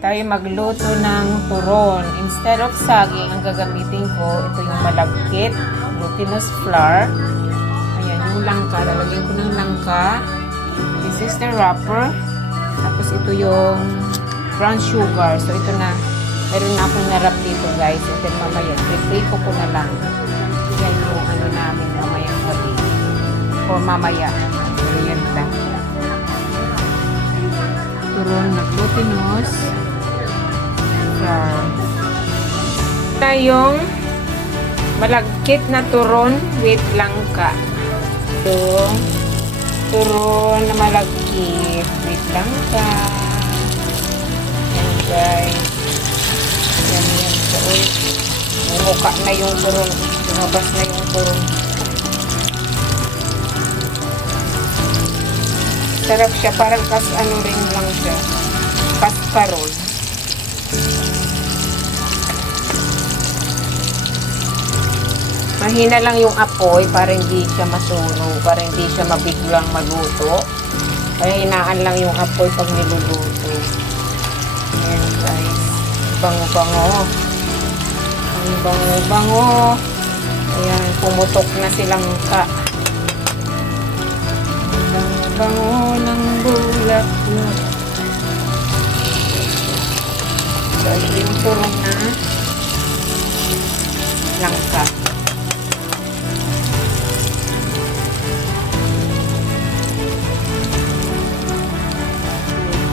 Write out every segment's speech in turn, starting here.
tayo magluto ng turon. Instead of saging, ang gagamitin ko, ito yung malagkit, glutinous flour. Ayan, yung langka. Lalagyan ko ng langka. This is the wrapper. Tapos ito yung brown sugar. So ito na, meron na akong narap dito guys. And then mamaya, prito ko na lang. Yan yung ano namin mamayang gabi. O mamaya. Merienda. Turon na glutinous flour. Tayong malagkit na turon with langka. Ito, turon na malagkit with langka. Yan guys. Yan. So, mumuka na yung turon. Lumabas na yung turon. Sarap siya. Parang ano rin lang siya. Cascarol. Mahina lang yung apoy para hindi siya masunog, para hindi siya mabiglang maluto. Kaya hinaan lang yung apoy pag niluluto. Ayan guys. Bango-bango. Ang bango-bango. Ayan, pumutok na silang ka. Bango ng bulaklak. So, ito yung turong na langka.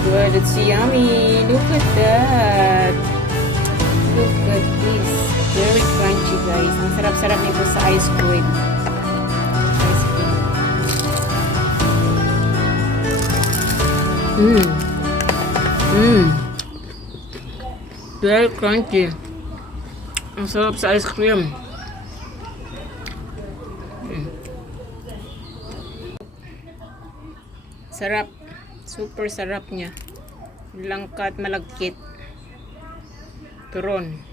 Good, it's yummy. Look at that. Look at this. Very crunchy, guys. Ang sarap-sarap nito sa ice cream. Very crunchy. Ang sarap sa ice cream. Sarap. Super sarap niya. Langka at malagkit. Turon.